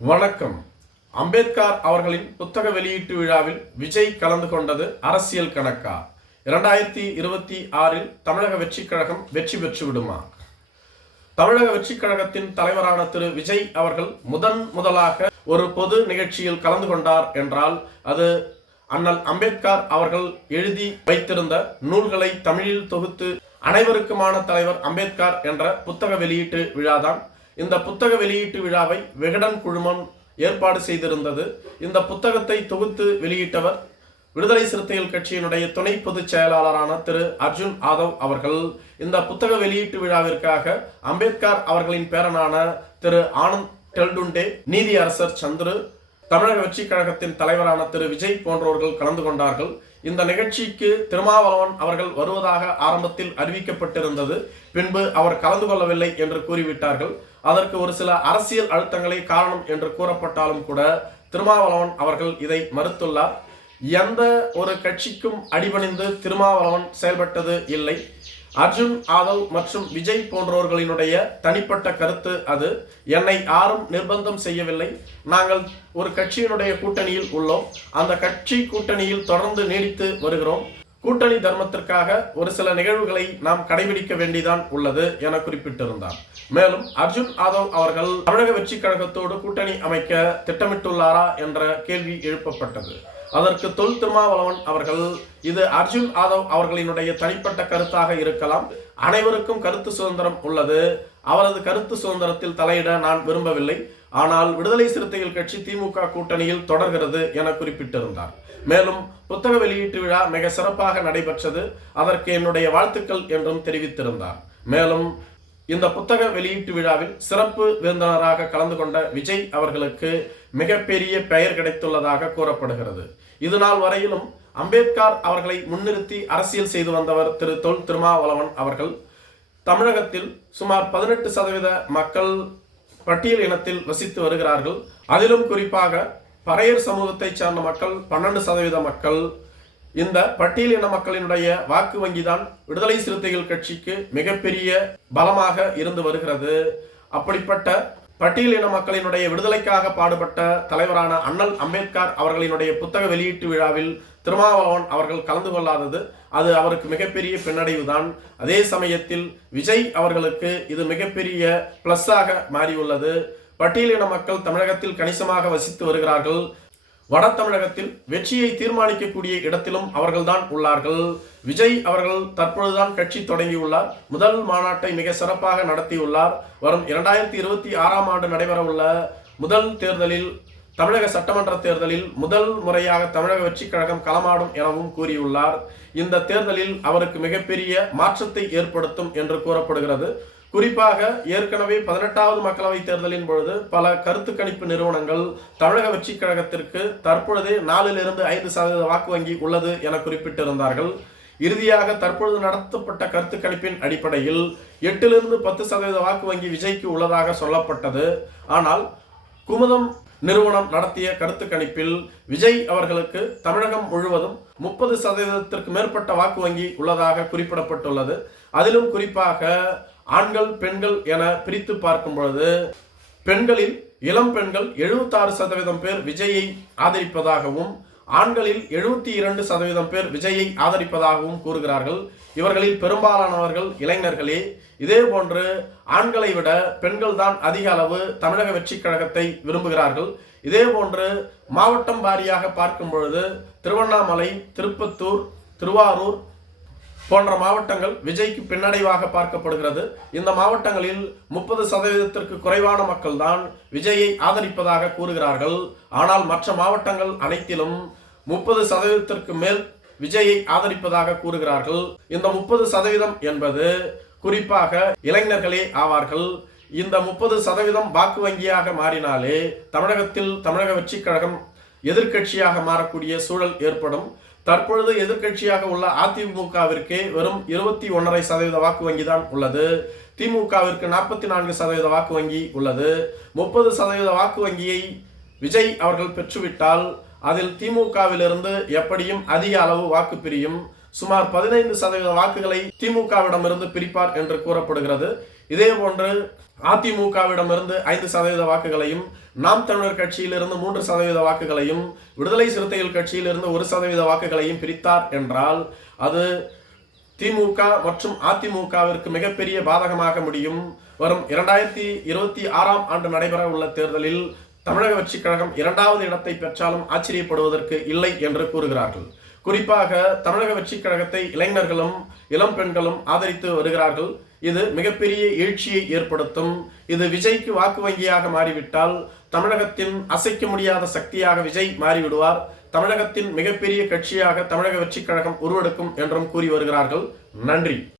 வணக்கம். அம்பேத்கர் அவர்களின் புத்தக வெளியீட்டு விழாவில் விஜய் கலந்து கொண்டது அரசியல் கணக்கா? இரண்டாயிரத்தி இருபத்தி ஆறில் தமிழக வெற்றிக் கழகம் வெற்றி பெற்று விடுமா? தமிழக வெற்றிக் கழகத்தின் தலைவரான திரு விஜய் அவர்கள் முதன் முதலாக ஒரு பொது நிகழ்ச்சியில் கலந்து கொண்டார் என்றால் அது அண்ணல் அம்பேத்கர் அவர்கள் எழுதி வைத்திருந்த நூல்களை தமிழில் தொகுத்து அனைவருக்குமான தலைவர் அம்பேத்கர் என்ற புத்தக வெளியீட்டு விழாதான் இந்த புத்தக வெளியீட்டு விழாவை விகடன் குழுமம் ஏற்பாடு செய்திருந்தது. இந்த புத்தகத்தை தொகுத்து வெளியிட்டவர் விடுதலை சிறுத்தைகள் கட்சியினுடைய துணை பொதுச் செயலாளரான திரு அர்ஜுன் ஆதவ் அவர்கள். இந்த புத்தக வெளியீட்டு விழாவிற்காக அம்பேத்கர் அவர்களின் பேரனான திரு ஆனந்த் டெல்டுண்டே நீதி அரசர் சந்துரு தமிழக வெற்றிக் கழகத்தின் தலைவரான திரு விஜய் போன்றவர்கள் கலந்து கொண்டார்கள். இந்த நிகழ்ச்சிக்கு திருமாவளவன் அவர்கள் வருவதாக ஆரம்பத்தில் அறிவிக்கப்பட்டிருந்தது. பின்பு அவர் கலந்து கொள்ளவில்லை என்று கூறிவிட்டார்கள். அதற்கு ஒரு சில அரசியல் அழுத்தங்களே காரணம் என்று கூறப்பட்டாலும் கூட திருமாவளவன் அவர்கள் இதை மறுத்துள்ளார். எந்த ஒரு கட்சிக்கும் அடிபணிந்து திருமாவளவன் செயல்பட்டது இல்லை. அர்ஜுன் ஆதவ் மற்றும் விஜய் போன்றவர்களினுடைய தனிப்பட்ட கருத்து அது. என்னை யாரும் நிர்பந்தம் செய்யவில்லை. நாங்கள் ஒரு கட்சியினுடைய கூட்டணியில் உள்ளோம். அந்த கட்சி கூட்டணியில் தொடர்ந்து நீடித்து வருகிறோம். கூட்டணி தர்மத்திற்காக ஒரு சில நிகழ்வுகளை நாம் கடைபிடிக்க வேண்டிதான் உள்ளது என குறிப்பிட்டிருந்தார். மேலும் அர்ஜுன் ஆதவ் அவர்கள் தமிழக வெற்றி கழகத்தோடு கூட்டணி அமைக்க திட்டமிட்டுள்ளாரா என்ற கேள்வி எழுப்பப்பட்டது. அதற்கு தொல் திருமாவளவன் அவர்கள் இது அர்ஜுன் ஆதவ் அவர்களினுடைய தனிப்பட்ட கருத்தாக இருக்கலாம். அனைவருக்கும் கருத்து சுதந்திரம் உள்ளது. அவரது கருத்து சுதந்திரத்தில் தலையிட நான் விரும்பவில்லை. ஆனால் விடுதலை சிறுத்தைகள் கட்சி திமுக கூட்டணியில் தொடர்கிறது என குறிப்பிட்டிருந்தார். மேலும் புத்தக வெளியீட்டு விழா மிக சிறப்பாக நடைபெற்றது. அதற்கு என்னுடைய வாழ்த்துக்கள் என்றும் தெரிவித்திருந்தார். மேலும் இந்த புத்தக வெளியீட்டு விழாவில் சிறப்பு விருந்தினராக கலந்து கொண்ட விஜய் அவர்களுக்கு மிகப்பெரிய பெயர் கிடைத்துள்ளதாக கூறப்படுகிறது. இது நாள் வரையிலும் அம்பேத்கர் அவர்களை முன்னிறுத்தி அரசியல் செய்து வந்தவர் திரு தொல் திருமாவளவன் அவர்கள். தமிழகத்தில் சுமார் பதினெட்டு சதவீத மக்கள் பட்டியல் இனத்தில் வசித்து வருகிறார்கள். அதிலும் குறிப்பாக பறையர் சமூகத்தைச் சார்ந்த மக்கள் பன்னெண்டு சதவீத மக்கள் இந்த பட்டியலின மக்களினுடைய வாக்கு வங்கிதான் விடுதலை சிறுத்தைகள் கட்சிக்கு மிகப்பெரிய பலமாக இருந்து வருகிறது. அப்படிப்பட்ட பட்டியலின மக்களினுடைய விடுதலைக்காக பாடுபட்ட தலைவரான அண்ணல் அம்பேத்கர் அவர்களினுடைய புத்தக வெளியீட்டு விழாவில் திருமாவளவன் அவர்கள் கலந்து கொள்ளாதது அது அவருக்கு மிகப்பெரிய பின்னடைவு தான் அதே சமயத்தில் விஜய் அவர்களுக்கு இது மிகப்பெரிய பிளஸ்ஸாக மாறியுள்ளது. பட்டியலின மக்கள் தமிழகத்தில் கணிசமாக வசித்து வருகிறார்கள். வட தமிழகத்தில் வெற்றியை தீர்மானிக்கக்கூடிய இடத்திலும் அவர்கள்தான் உள்ளார்கள். விஜய் அவர்கள் தற்பொழுதுதான் கட்சி தொடங்கியுள்ளார். முதல் மாநாட்டை மிக சிறப்பாக நடத்தியுள்ளார். வரும் இரண்டாயிரத்தி இருபத்தி ஆறாம் ஆண்டு நடைபெறவுள்ள முதல் தேர்தலில் தமிழக சட்டமன்ற தேர்தலில் முதல் முறையாக தமிழக வெற்றிக் கழகம் களமாடும் எனவும் கூறியுள்ளார். இந்த தேர்தலில் அவருக்கு மிகப்பெரிய மாற்றத்தை ஏற்படுத்தும் என்று கூறப்படுகிறது. குறிப்பாக ஏற்கனவே பதினெட்டாவது மக்களவை தேர்தலின் பொழுது பல கருத்து கணிப்பு நிறுவனங்கள் தமிழக வெற்றிக் கழகத்திற்கு தற்பொழுதே நாலிலிருந்து ஐந்து சதவீத வாக்கு வங்கி உள்ளது என குறிப்பிட்டிருந்தார்கள். இறுதியாக தற்பொழுது நடத்தப்பட்ட கருத்து கணிப்பின் அடிப்படையில் எட்டிலிருந்து பத்து சதவீத வாக்கு வங்கி விஜய்க்கு உள்ளதாக சொல்லப்பட்டது. ஆனால் குமுதம் நிறுவனம் நடத்திய கருத்து கணிப்பில் விஜய் அவர்களுக்கு தமிழகம் முழுவதும் முப்பது சதவீதத்திற்கு மேற்பட்ட வாக்கு வங்கி உள்ளதாக குறிப்பிடப்பட்டுள்ளது. அதிலும் குறிப்பாக ஆண்கள் பெண்கள் என பிரித்து பார்க்கும் பொழுது பெண்களில் இளம் பெண்கள் எழுபத்தாறு சதவீதம் பேர் விஜயை ஆதரிப்பதாகவும் ஆண்களில் எழுபத்தி இரண்டு சதவீதம் பேர் விஜயை ஆதரிப்பதாகவும் கூறுகிறார்கள். இவர்களில் பெரும்பாலானவர்கள் இளைஞர்களே. இதே போன்று ஆண்களை விட பெண்கள் தான் அதிக அளவு தமிழக வெற்றி கழகத்தை விரும்புகிறார்கள். இதே போன்று மாவட்டம் வாரியாக பார்க்கும் பொழுது திருவண்ணாமலை திருப்பத்தூர் திருவாரூர் போன்ற மாவட்டங்கள் விஜய்க்கு பின்னடைவாக பார்க்கப்படுகிறது. இந்த மாவட்டங்களில் முப்பது சதவீதத்திற்கு குறைவான மக்கள் தான் விஜயை ஆதரிப்பதாக கூறுகிறார்கள். ஆனால் மற்ற மாவட்டங்கள் அனைத்திலும் முப்பது சதவீதத்திற்கு மேல் விஜயை ஆதரிப்பதாக கூறுகிறார்கள். இந்த முப்பது சதவீதம் என்பது குறிப்பாக இளைஞர்களே ஆவார்கள். இந்த முப்பது சதவீதம் வாக்கு வங்கியாக மாறினாலே தமிழகத்தில் தமிழக வெற்றிக் கழகம் எதிர்க்கட்சியாக மாறக்கூடிய சூழல் ஏற்படும். தற்பொழுது எதிர்க்கட்சியாக உள்ள அதிமுகவிற்கு வெறும் இருபத்தி ஒன்றரை சதவீத வாக்கு வங்கி தான் உள்ளது. திமுகவிற்கு நாற்பத்தி நான்கு சதவீத வாக்கு வங்கி உள்ளது. முப்பது சதவீத வாக்கு வங்கியை விஜய் அவர்கள் பெற்றுவிட்டால் அதில் திமுகவிலிருந்து எப்படியும் அதிக அளவு வாக்கு பிரியும். சுமார் பதினைந்து சதவீத வாக்குகளை திமுகவிடமிருந்து பிரிப்பார் என்று கூறப்படுகிறது. இதே போன்று அதிமுகவிடமிருந்து ஐந்து சதவீத வாக்குகளையும் நாம் தமிழர் கட்சியிலிருந்து மூன்று சதவீத வாக்குகளையும் விடுதலை சிறுத்தைகள் கட்சியிலிருந்து ஒரு சதவீத வாக்குகளையும் பிரித்தார் என்றால் அது திமுக மற்றும் அதிமுகவிற்கு மிகப்பெரிய பாதகமாக முடியும். வரும் இரண்டாயிரத்தி இருபத்தி ஆறாம் ஆண்டு நடைபெற உள்ள தேர்தலில் தமிழக வெற்றிக் கழகம் இரண்டாவது இடத்தை பெற்றாலும் ஆச்சரியப்படுவதற்கு இல்லை என்று கூறுகிறார்கள். குறிப்பாக தமிழக வெற்றிக் கழகத்தை இளைஞர்களும் இளம் பெண்களும் ஆதரித்து வருகிறார்கள். இது மிகப்பெரிய எழுச்சியை ஏற்படுத்தும். இது விஜய்க்கு வாக்கு வங்கியாக மாறிவிட்டால் தமிழகத்தின் அசைக்க முடியாத சக்தியாக விஜய் மாறிவிடுவார். தமிழகத்தின் மிகப்பெரிய கட்சியாக தமிழக வெற்றிக் கழகம் உருவெடுக்கும் என்றும் கூறி வருகிறார்கள். நன்றி.